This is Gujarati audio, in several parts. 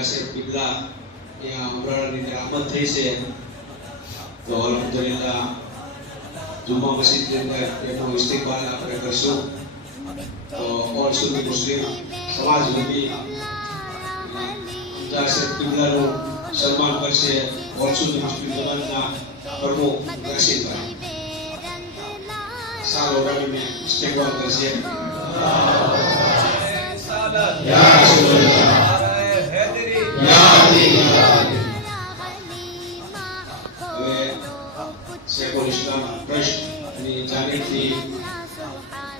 મુજાસિર કિબલા અહીંયા ઉમરાળાની અંદર આમદ થઈ છે તો અલ્હમ્દુલિલ્લાહ જુમ્મા મસ્જિદની અંદર એનો ઇસ્તિકબાલ આપણે કરશું તો ઓલ સુન્ની મુસ્લિમ સમાજ વતી મુજાસિર કિબલાનું સન્માન કરશે ઓલ સુન્ની મુસ્લિમ સમાજના પ્રમુખ રશીદભાઈ સાલ ઓગાડીને ઇસ્તિકબાલ કરશે યા રસૂલલ્લાહ યા शेखुल इस्लाम ट्रस्ट ની જાણીતી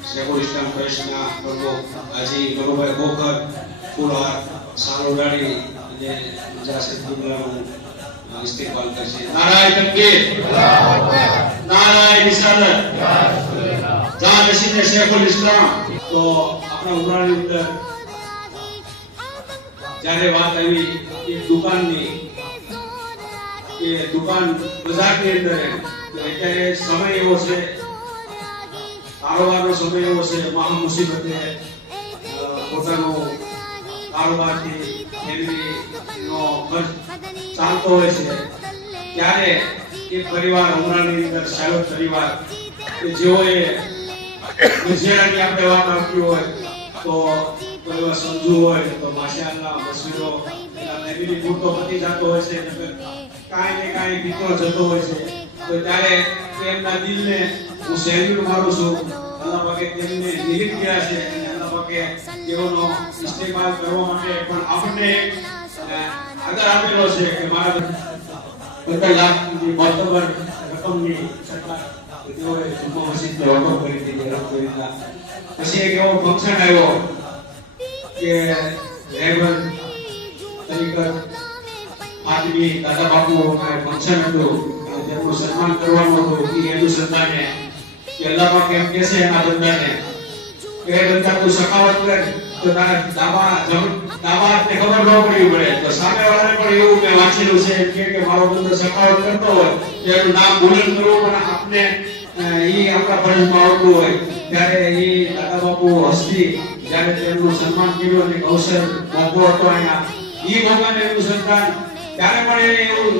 शेखुल इस्लाम ट्रस्ट ના પ્રમુખ હાજી મનુભાઈ બોકર ફૂલહાર સાલોડાડી અને મુજાસિર કિબલાનું ઇસ્તિકબાલ કરશે નારાય તકબીર નારાય રિસાલત જાન નસીબ शेखुल इस्लाम તો આપણા ઉમરાની અંદર જ્યારે વાત આવી એ દુકાનની કે દુકાન બજારની અંદર અત્યારે સમય એવો છે કારોબારનો સમય એવો છે મહા મુસીબતે પોતાનો કારોબારથી ફેમિલીનો ખર્ચ ચાલતો હોય છે ત્યારે એ પરિવાર ઉમરાની અંદર સાહેબ પરિવાર કે જેઓએ ગુજરાતી આપણે વાત આવતી હોય તો કોઈ સમજુ હોય તો માશાઅલ્લાહ મસ્જિદો એના ફેમિલી પૂરતો પતી જતો હોય છે કાંઈ ને કાંઈ દીકરો જતો હોય છે તો ત્યારે એમના દિલને હું સહેલું મારું છું અલ્લાહ પાકે તેમને નિરીક્ષ કર્યા છે અને અલ્લાહ પાકે તેઓનો ઇસ્તેમાલ કરવા માટે પણ આપણને આદર આપેલો છે કે મારા 50 લાખની મોતબર રકમની સરકાર તેઓએ જુમ્મા મસ્જિદને ઓટો કરી દીધી અલ્હમ્દુલિલ્લાહ પછી એક એવો ફંક્શન આવ્યો કે રહેબર તરીકે આદમી દાદા બાપુ ફંક્શન હતું તેમનું સન્માન કરવાનું હતું એ એનું સંતાને કે અલ્લાહ પાક એમ કહે છે એના બંદાને કે બંદા તું સખાવત કર તો તારા દાબાને ખબર ન પડી પડે તો સામેવાળાને પણ એવું મેં વાંચેલું છે કે મારો બંદો સખાવત કરતો હોય તો એનું નામ બુલંદ કરવું પણ આપને ઈ આપણા ફરજમાં આવતું હોય ત્યારે ઈ દાદા બાપુ હસ્તી જ્યારે તેમનું સન્માન કર્યું અને અવસર મોકો હતો અહીંયા ઈ મોકાને એનું સંતાન ત્યારે પણ એને એવું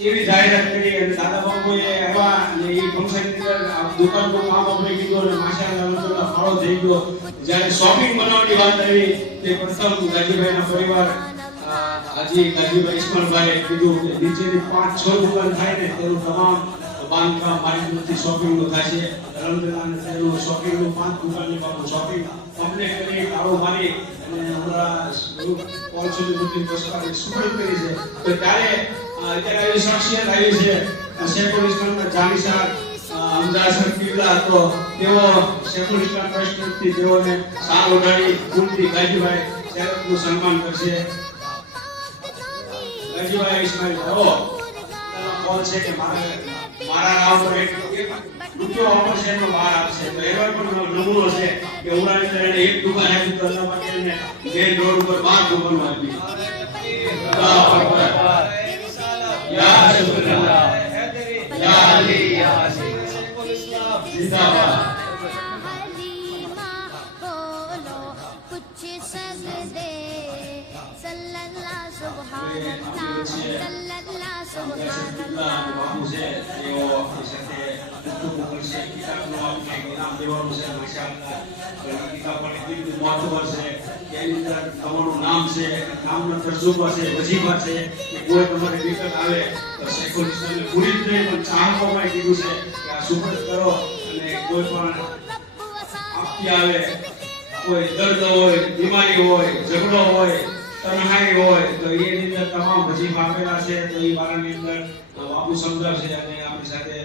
એવી જાહેરાત કરી અને દાદા બાપુએ આવ્યા અને એ ફંક્શનની અંદર દુકાનનું કામ આપણે કીધું અને માશાઅલ્લાહ અલ્હમ્દુલિલ્લાહ ફાળો થઈ ગયો જ્યારે શોપિંગ બનાવવાની વાત આવી તે પ્રથમ ગાજીભાઈના પરિવાર હાજી ગાજીભાઈ ઇસ્માઇલભાઈએ કીધું કે નીચેની 5-6 દુકાન થાય ને તેનું તમામ બાંધકામ માર્કેટથી શોપિંગનું થશે અલ્હમ્દુલિલ્લાહ તેનું શોપિંગનું 5 દુકાનની બાબુ શોપિંગ કમ્પ્લીટ કરી કાળો મારી અને હમણાં ઓલ સુન્ની મુસ્લિમ ટ્રસ્ટને સુપરત કરી છે તો ત્યારે અત્યારે એવી શખ્સિયત આવી છે શેખુલ ઇસ્લામના જાણીસાર મુજાસિર કિબલા તો તેઓ શેખુલ ઇસ્લામ ટ્રસ્ટથી તેઓને સાલ ઓઢાડી ફૂલથી ગાજીભાઈ શેખનું સન્માન કરશે ગાજીભાઈ ઇસ્માઇલ આવો કોલ છે કે મારા નામ પર એક રૂપિયો વાપરશે એનો બહાર આપશે તો એવા પણ નમૂનો છે કે ઉમરાની અંદર એને એક દુકાન આપી તો અલ્લાહ પાકે એને મેઇન રોડ ઉપર 12 દુકાનો આપી અલ્લાહુ અકબર યા રસૂલલ્લાહ યા અલી યા હસી શેખુલ ઇસ્લામ जिंदाबाद कुछ सजदे सल्लल्लाहु सुभानअल्लाह सल्लल्लाहु सुभानअल्लाह बाबू से जो अपनी સાથે પુસ્તકો છે કિતાબનો આપણે ઇનામ દેવાનું છે માશાઅલ્લાહ કિતાબ પણ કેટલી મોટું છે એની અંદર તમારું નામ છે નામનો તર્જુમા છે વજીફા છે કોઈ તમારે વિકટ આવે તો શેખુલ ઇસ્લામને પૂરી જ નહીં પણ ચાહવામાં કીધું છે કે આ સુપર કરો અને કોઈ પણ આપતી આવે કોઈ દર્દ હોય બીમારી હોય ઝઘડો હોય તન્હાઈ હોય તો એની અંદર તમામ વજીફા આપેલા છે તો એ વાળાની અંદર બાપુ સમજાવશે અને આપણી સાથે